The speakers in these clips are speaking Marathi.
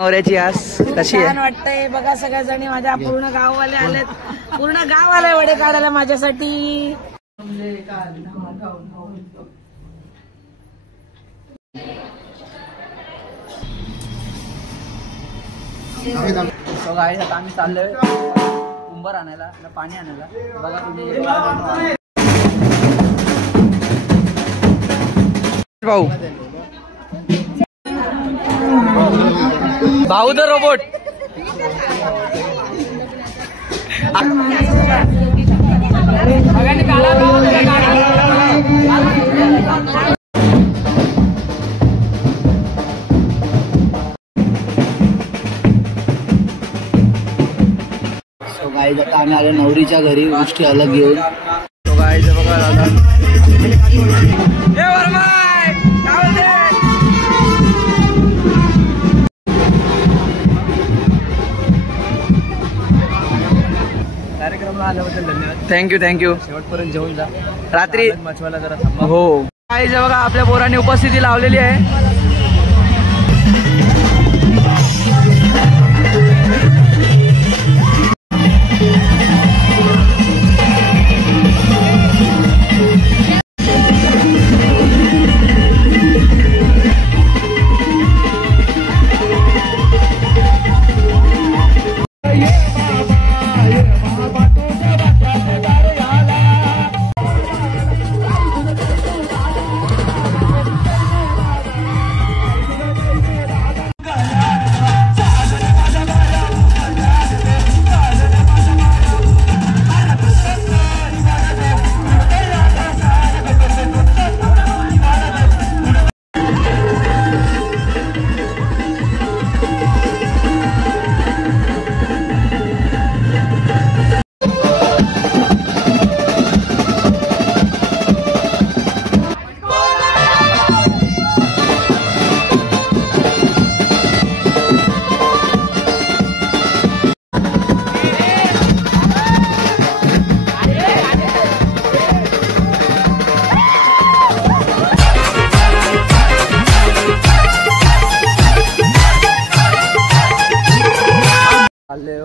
नवऱ्याची आस कशी आहे? छान वाटतंय बघा, सगळ्या जणी माझ्या पूर्ण गाववाले आलेत, पूर्ण गाव आलंय वडे काढायला माझ्यासाठी. आता आम्ही चाललोय कुंभार आणायला, पाणी आणायला. बघा तुम्ही भाऊ भाऊ द रोबोट. सो गाईज आता आम्ही आलो नवरीच्या घरी गोष्टी अलग घेऊन. सो गाईज बघा दादा कार्यक्रमाला आल्याबद्दल धन्यवाद. थँक्यू शेवटपर्यंत जेवून जा. रात्री मचवायला जरा थांबा. हो गाईज बघा आपल्या पोरांनी उपस्थिती लावलेली आहे.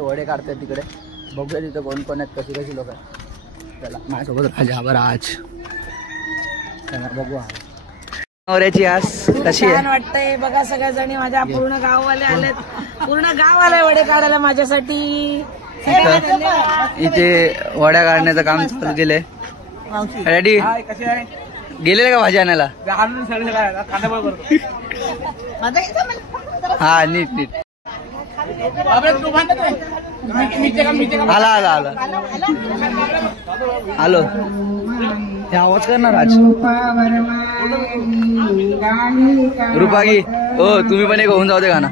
वडे काढतात तिकडे. बघूया तिथं कोण कोण आहेत, कशी कशी लोक आहेत. चला माझ्यासोबत राजा बरं आज. चला बघू नवऱ्याची आस कशी आहे? छान वाटतंय बघा, सगळ्या जणी माझ्या पूर्ण गाववाले आलेत, पूर्ण गाव आलंय वडे काढायला माझ्यासाठी. इथे वड्या काढण्याचं काम चालू केलंय. रेडी गेलेले का भाजी आणायला? हा नीट आला आलो. हे आवाज करणार आज रुपागी. हो तुम्ही पण एक होऊन जाऊ दे गाणं.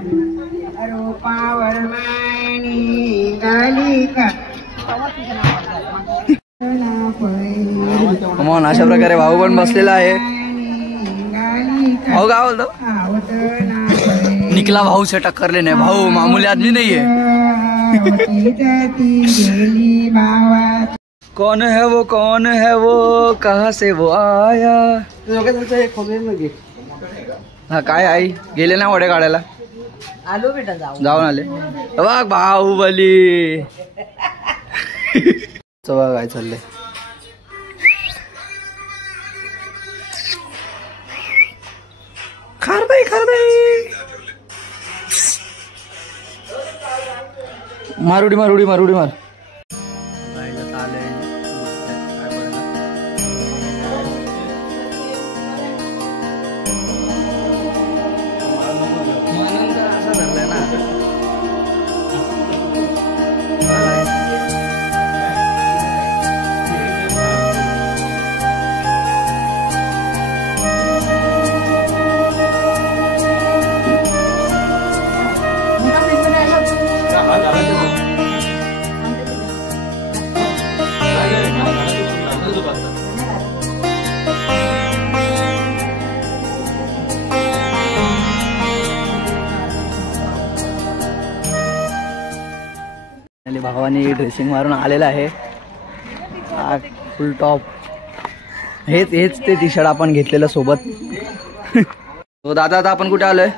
मग अशा प्रकारे भाऊ पण बसलेला आहे. भाऊ काय बोलतो? निकला भाऊ से टक्करले नाही. भाऊ मामूली आदमी नाहीये. कौन है वो कहाँ से वो आया. हा काय आई गेले ना वडे काढायला? आलो बेटा, जाऊन आले. बघ बाहुबली. बघा काय चाललंय. खारबाई मारुडी मार. भावानी ड्रेसिंग मारून आलेला आहे. फुल टॉप हेच ते टी शर्ट आपण घेतलेलं सोबत. तो दादा आता आपण कुठे आलोय?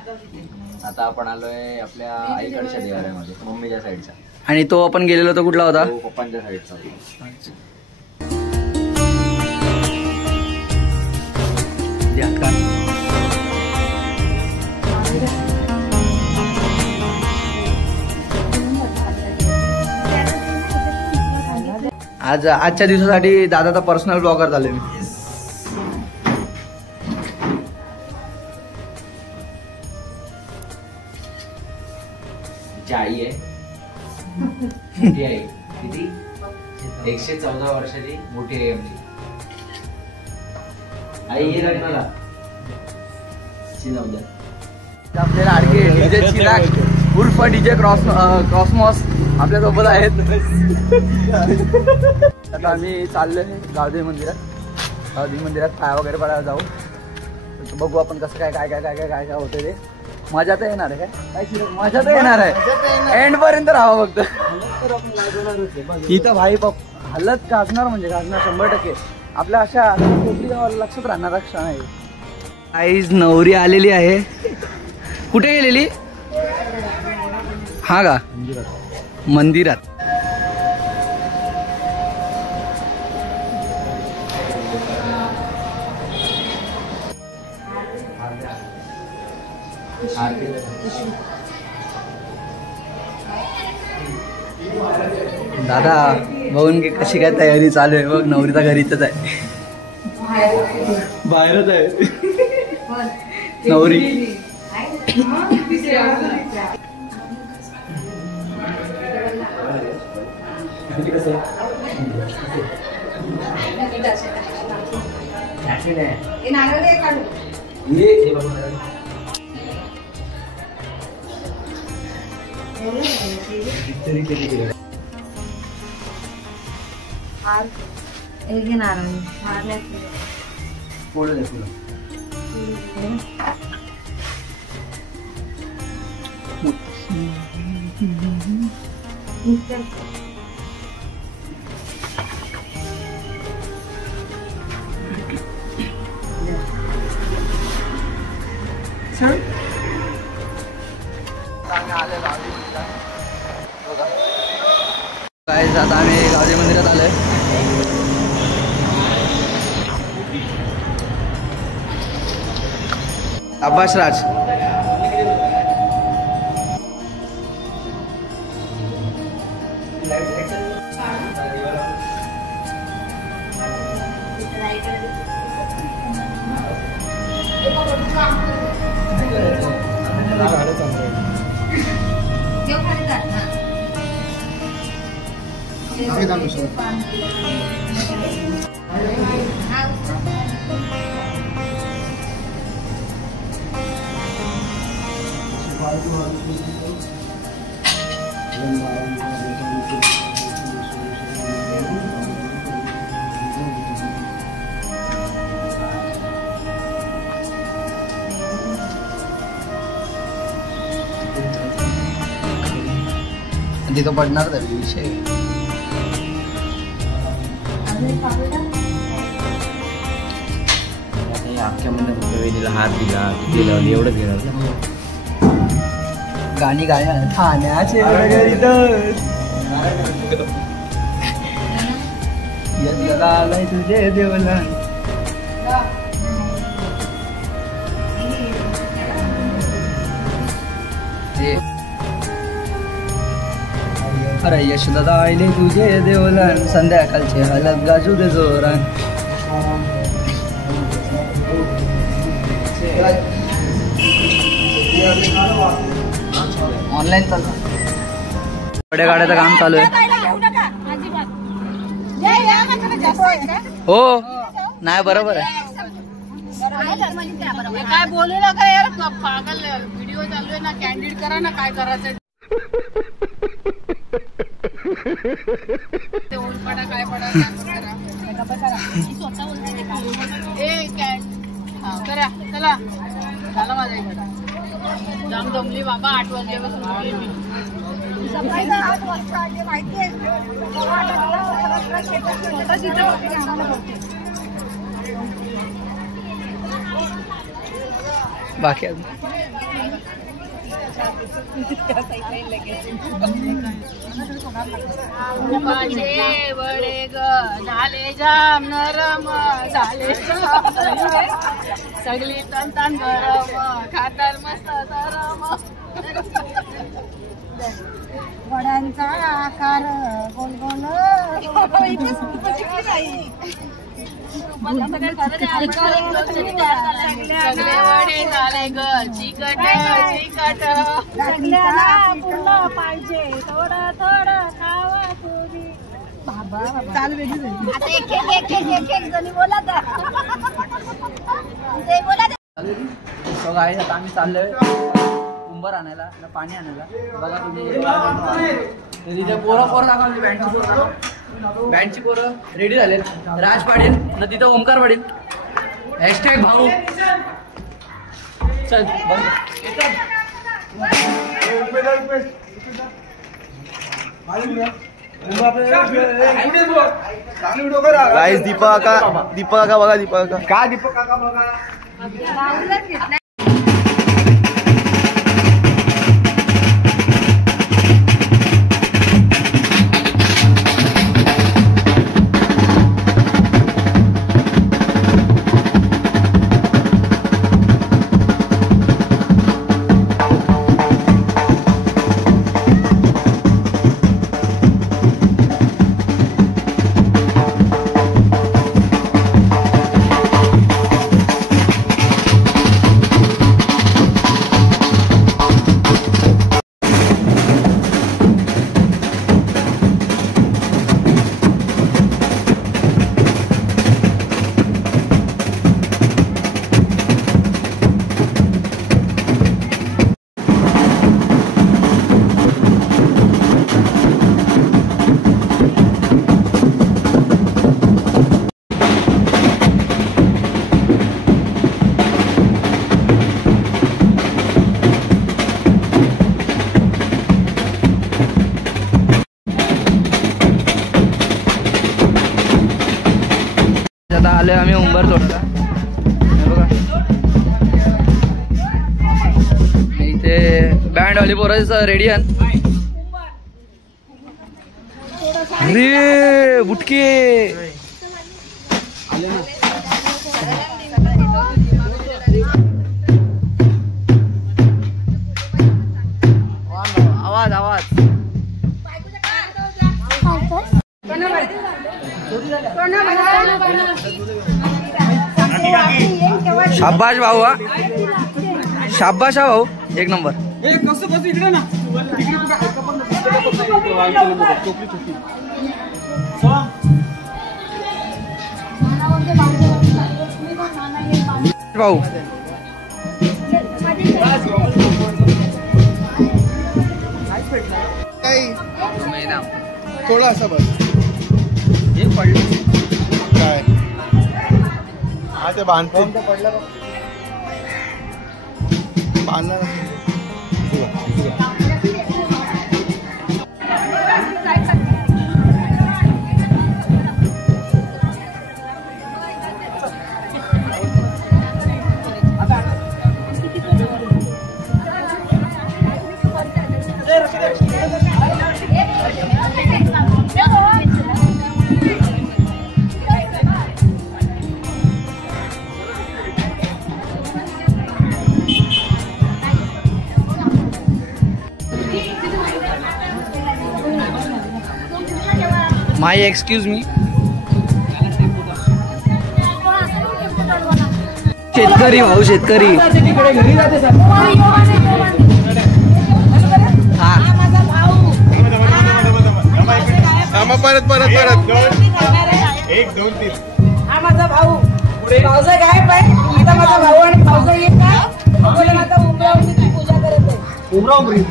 आता आपण आलोय आपल्या आईकडच्या देवाऱ्यामध्ये, मम्मीच्या साईडचा. आणि तो आपण गेलेलो तो कुठला होता? पप्पांच्या साईडचा. आज आजच्या दिवसासाठी दादाचा पर्सनल ब्लॉगर झाले मी. आई आहे मोठी आहे, किती 114 वर्षाची मोठी आहे आमची आई. ये लग्नाला आपले लाडके डीजे चिराग उर्फ डीजे क्रॉसमॉस आपल्यासोबत आहेत. आता आम्ही चाललोय गावदेवी मंदिरात. गावदेवी मंदिरात पाया वगैरे पडायला जाऊ. बघू आपण कसं काय काय काय काय काय काय काय होतं ते. मजा तर येणार आहे काय? मजा तर येणार आहे. एंड पर्यंत राहा फक्त. इथं भाई हालत गाजणार म्हणजे गाजणार 100%. आपल्या अशा लक्षात राहणारा क्षण आहे. आईज नवरी आलेली आहे. कुठे गेलेली? हा का मंदिरात. दादा बघून की कशी काय तयारी चालू आहे बघ. नवरीचा घरीच आहे, बाहेरच आहे नवरी. काय आता आम्ही गावदेवी मंदिरात आलोय. अब्बास राज तिथं पडणार विषय. अख्ख्या वेळेला हात दिला एवढंच घेणार. गाणी गाण्या ठाण्याचे आलाय तुझे देवला. अरे यशोदा आले तुझे देवलन. संध्याकाळचे हलत गाजू दे जोरान. ऑनलाईन चालू बड्या गाड्याचं काम चालू आहे. हो नाही बरोबर आहे. काय बोलू नका यार, पागल व्हिडिओ चालू आहे ना. कॅन्डिड करा ना काय करायचं ते. उलपडा काय पडा करा. चला झाला माझ्या इकडे जाम जमली बाबा. 8 वाजल्यापासून बाकी तुपाचे वडे ग झाले जाम नरम झाले सगळी तन गरम खातर मस्त गरम वड्यांचा आकार गोल गोल सगळे वडे झाले ग चिकट चिकट पूर्ण पाहिजे थोडं थोडं खावा तुम्ही चालू वेगळी आता एक जणी बोला सो गाईस आता आम्ही चाललोय कुंभार आणायला ना पाणी आणायला. बघा तुम्ही तिथे पोरं दाखवली बँडची पोरं रेडी झालेत. राज पाटील ना तिथं ओमकार पाटील हॅशटॅग भाऊ. चल गाइस दीपक काका बघा दीपक काका का दीपक काका बघा आता आलोय आम्ही उंबर तोडला. बघा इथे बँडवाली पोरं रेडी आहे. रे बुटके आवाज आवाज शाबाश भाऊ हा शाबाश हा भाऊ एक नंबर. भाऊ थोडासा बस हे पडलं काय हा ते बांधतो बांधणार माय एक्सक्यूज मी. शेतकरी भाऊ शेतकरी परत परत परत 1 2 3 हा माझा भाऊ भाऊचा काय पाय इथं माझा भाऊ आणि भाऊचा एक काय माझा उमरावची पूजा करत आहे. उमरावरी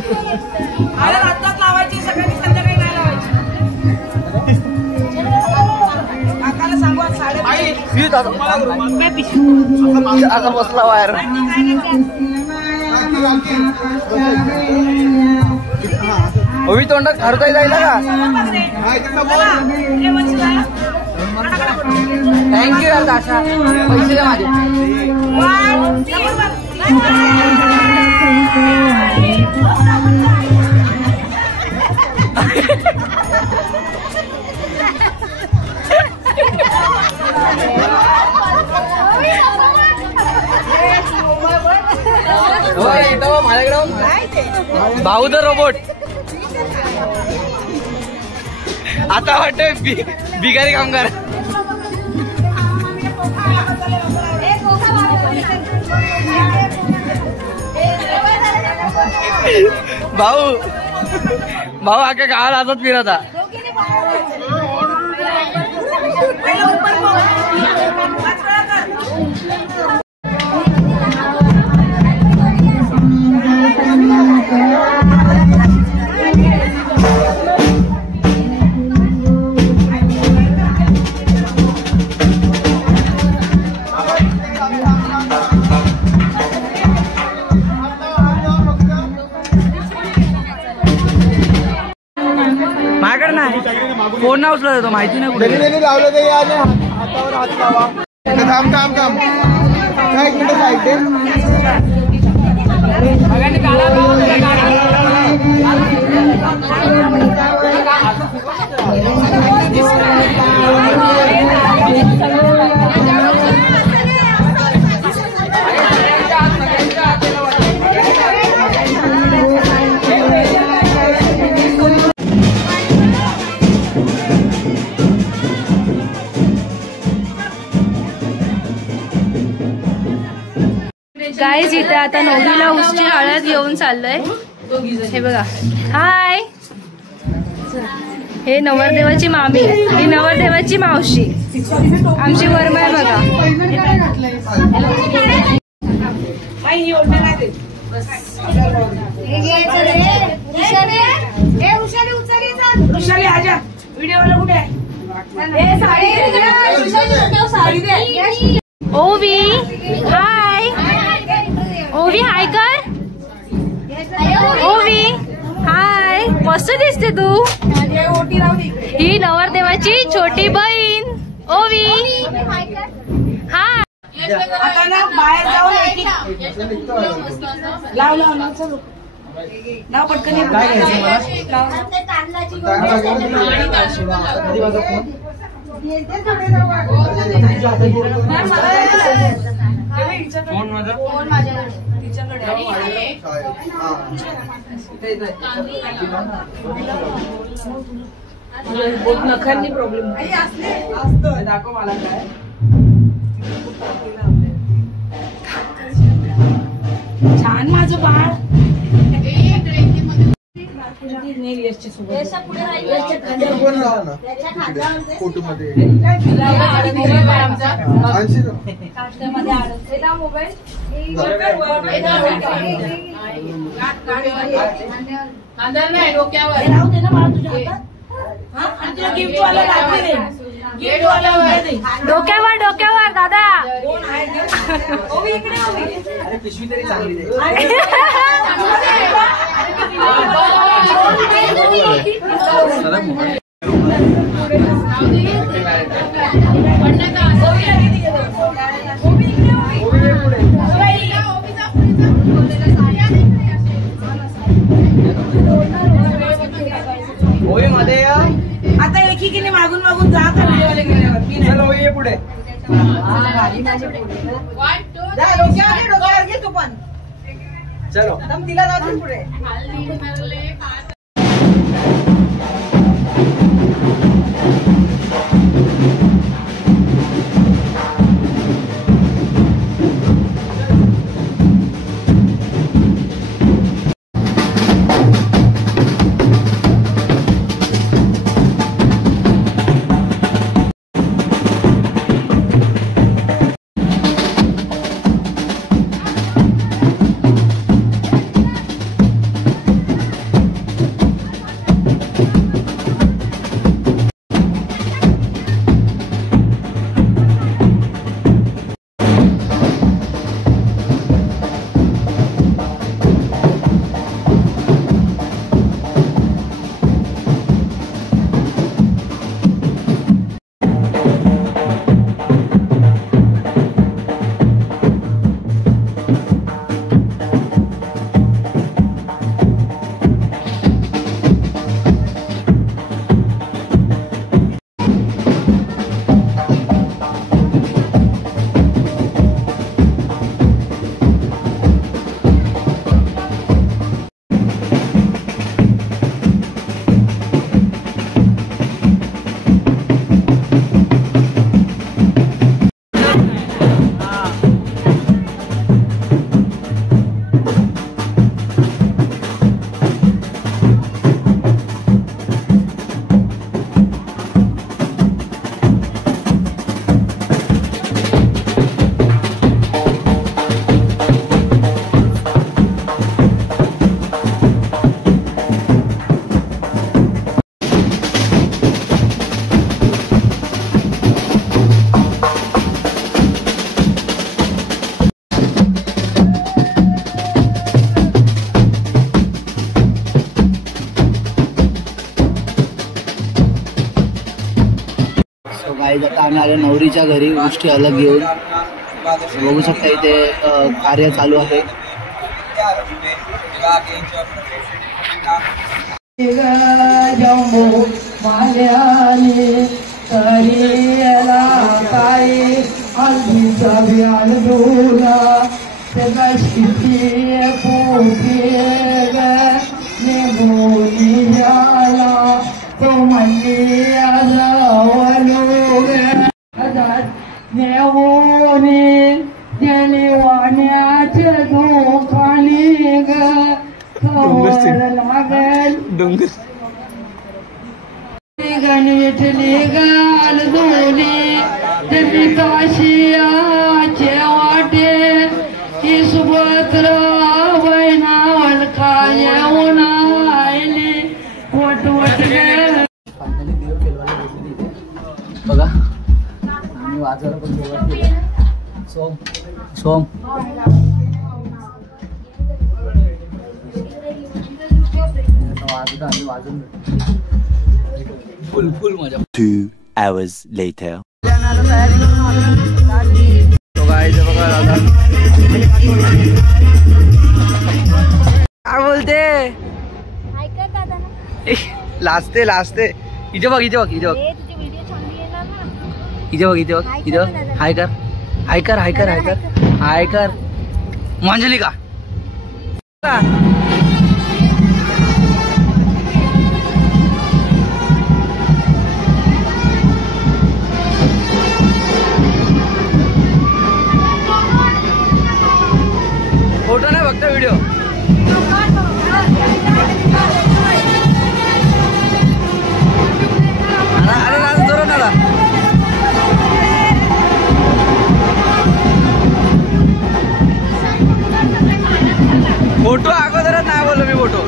अरे आत्ताच लावायची, सगळ्यांनी संध्याकाळी नाही लावायची. काकाला सांगू आज 5:30. आता बसला वायर. ओवी तोंडात खारताय जायला का? थँक्यू यार दाशा, पैसे दे माझे. माझ्याकडे भाऊ द रोबोट. आता वाटतंय बिगारी कामगार. भाऊ भाऊ अख्या गावाला असत फिरता. माझ्याकडे नाही फोन ना उचलत होतो, माहिती नाही कुठे लावलं ते हातावर हात लावा. थांब थांब थांब, एक मिनिट ऐकते. गाईज इथे आता नवरीला उसची हळद घेऊन चाललोय. हे बघा, हाय. हे नवरदेवाची मामी, ही नवरदेवाची मावशी, आमची वर्मा आहे बघा. ओवी हाय, ओवी हाय कर. ओवी हाय, मस्त दिसते तू. ही नवरदेवाची छोटी बहीण ओवी. हाय. आता ना बाहेर जाऊन लाव लाव लाव, चलो लाव पटकन. नखांनी प्रॉब्लेम दाखव मला काय. छान माझं बाळ. फोटो मध्ये डोक्यावर डोक्यावर दादा. पिशवी तरी चांगली दे. होय मध्ये आता एकीने मागून मागून जा का गेल्यावर ये पुढे. डोक्यावर घे तू पण. चलो तिला जाऊ पुढे. गाईज आता आम्ही आलो नवरीच्या घरी गोष्टी अलग घेऊन. बघू शकता इथे कार्य चालू आहे. जम्बो माल्याने तरीला काही हल्लीचा व्याल डोला त्याचा शिती पोटी निघून झाला तो म्हणली नेवोनी गेली वाण्याचे धोखानी लागेल गणितली गाल दोली त्यांनी काशियाचे वाटे ही सुभद्रा बहिणावल काय येऊन आयली वटवट फायनली देव खेळवायला भेटली तिथे बघा. आणि वाजायला पण सुरुवात केली. सोम सोम वाजता आणि वाजून फुल फुल मजा. 2 hours later. तो गाईच बघा दादा काय बोलते. लाजते लाजते. इथे बघ इथे बघ इथे बघ इथे बघ इथे बघ इथे बघ. हाय कर हाय कर हाय कर हाय कर हाय कर. मांजली का फोटो नाही फक्त व्हिडिओ. अरे जोरात आला. फोटो अगोदरच नाही बोललो मी. फोटो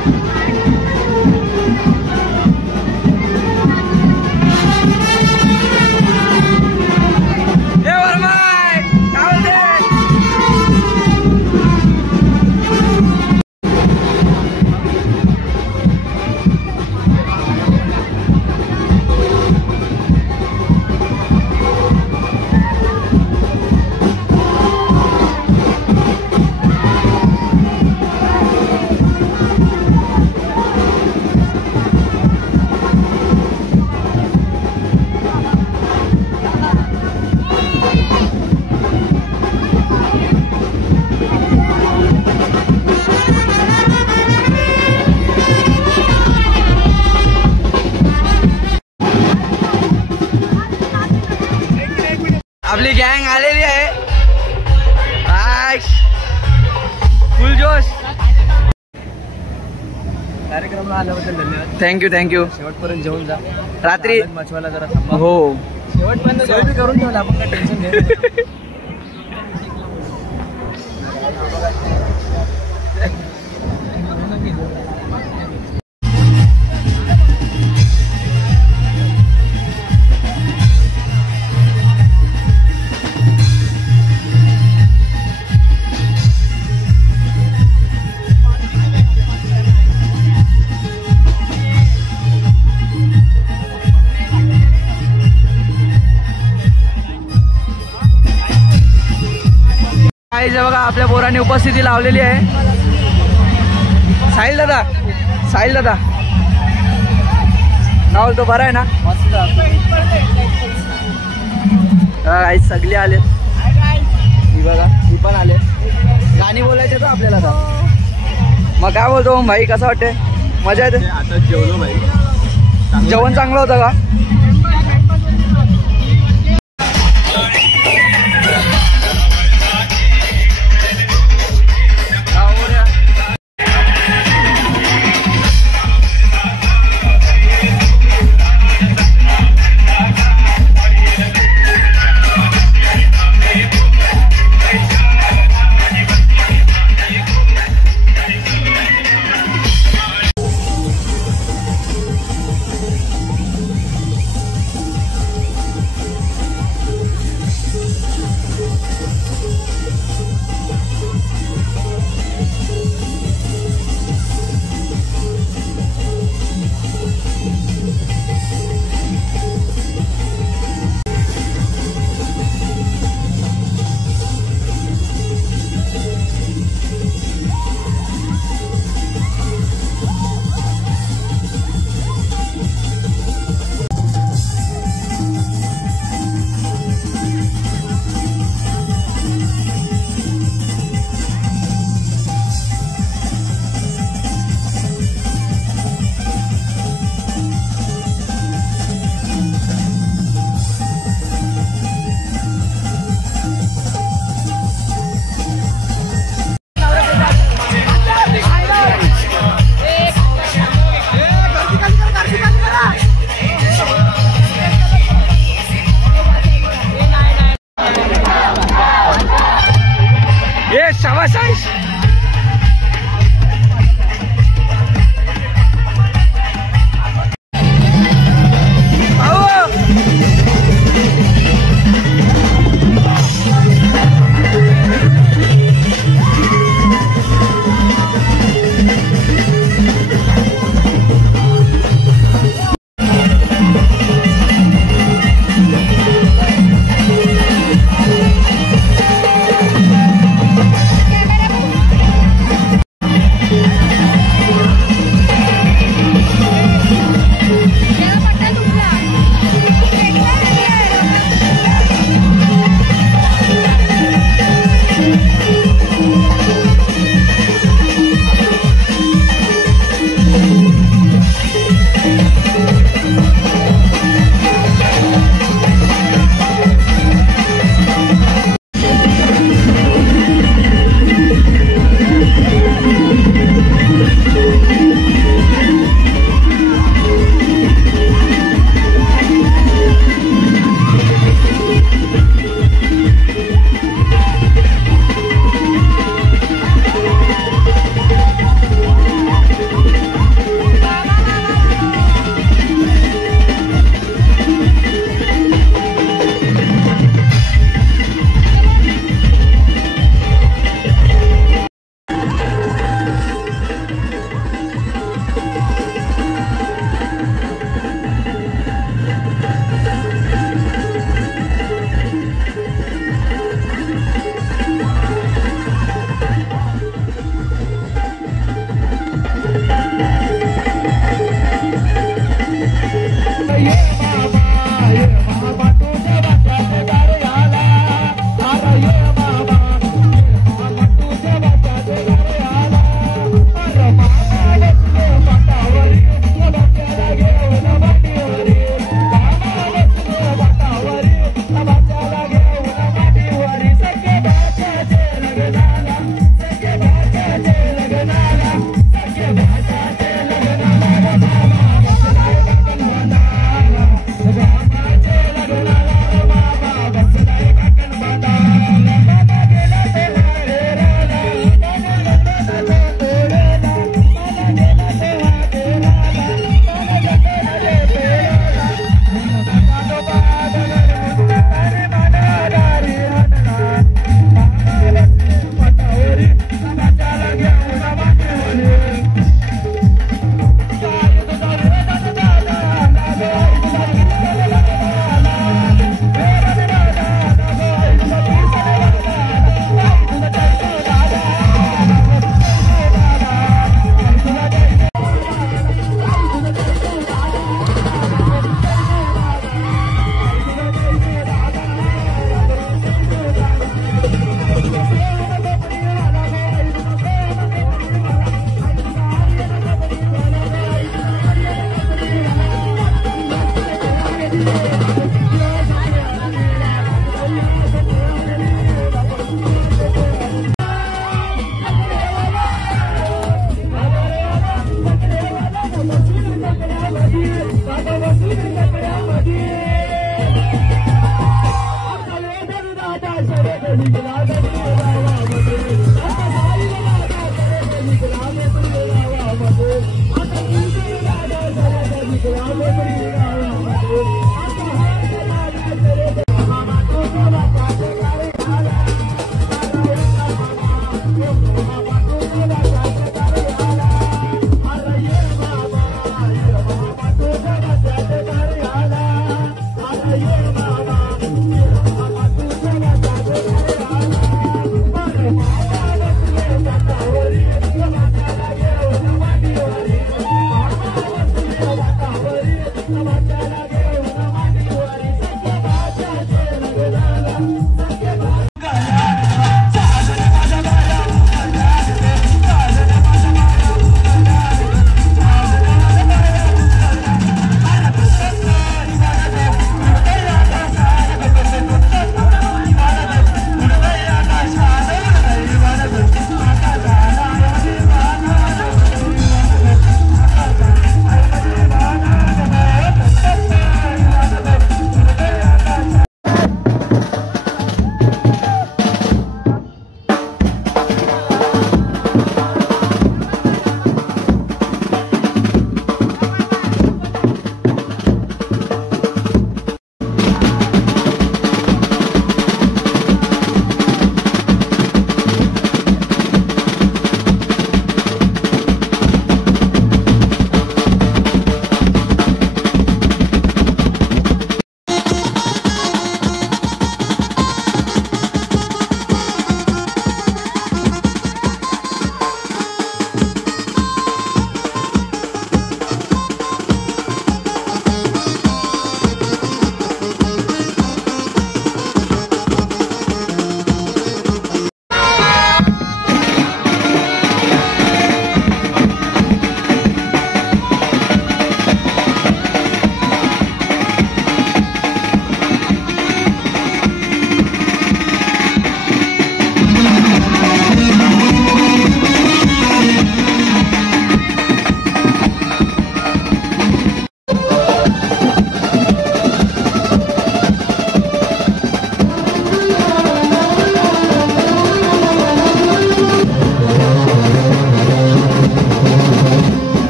आपली गँग आलेली आहे. फुल जोश. कार्यक्रमाला आल्याबद्दल धन्यवाद. Thank you thank you. शेवटपर्यंत जेवून जा. रात्री मचवायला जरा थांबा. हो शेवटपर्यंत जेवण करून ठेवलं आपण काय टेन्शन नाही. बघा आपल्या पोरांनी उपस्थिती लावलेली आहे. साहिल दादा साहिल दादा काय बोलतो. बरं आहे ना. आई सगळे आले. ही बघा ही पण आले. गाणी बोलायचे तर आपल्याला आता. मग काय बोलतो भाई कसं वाटतंय. मजा येते. आता जेवलो भाई. जेवण चांगलं होतं का.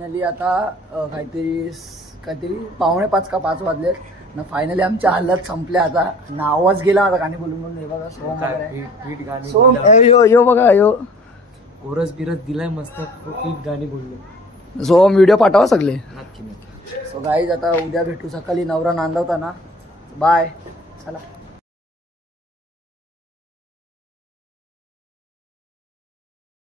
फायनली आता काहीतरी 4:45 का 5 वाजलेत ना. फायनली आमच्या हालत संपल्या आता ना. आवाज गेला आता गाणी बोलून बोलून. हे बघा सोम वगैरे सोम यो बघा यो कोरस बिरस दिलाय मस्त गाणी बोललो. सोम व्हिडिओ पाठवा सगळे. सो गाईज आता उद्या भेटू सकाळी. नवरा नांदवता ना. बाय चला.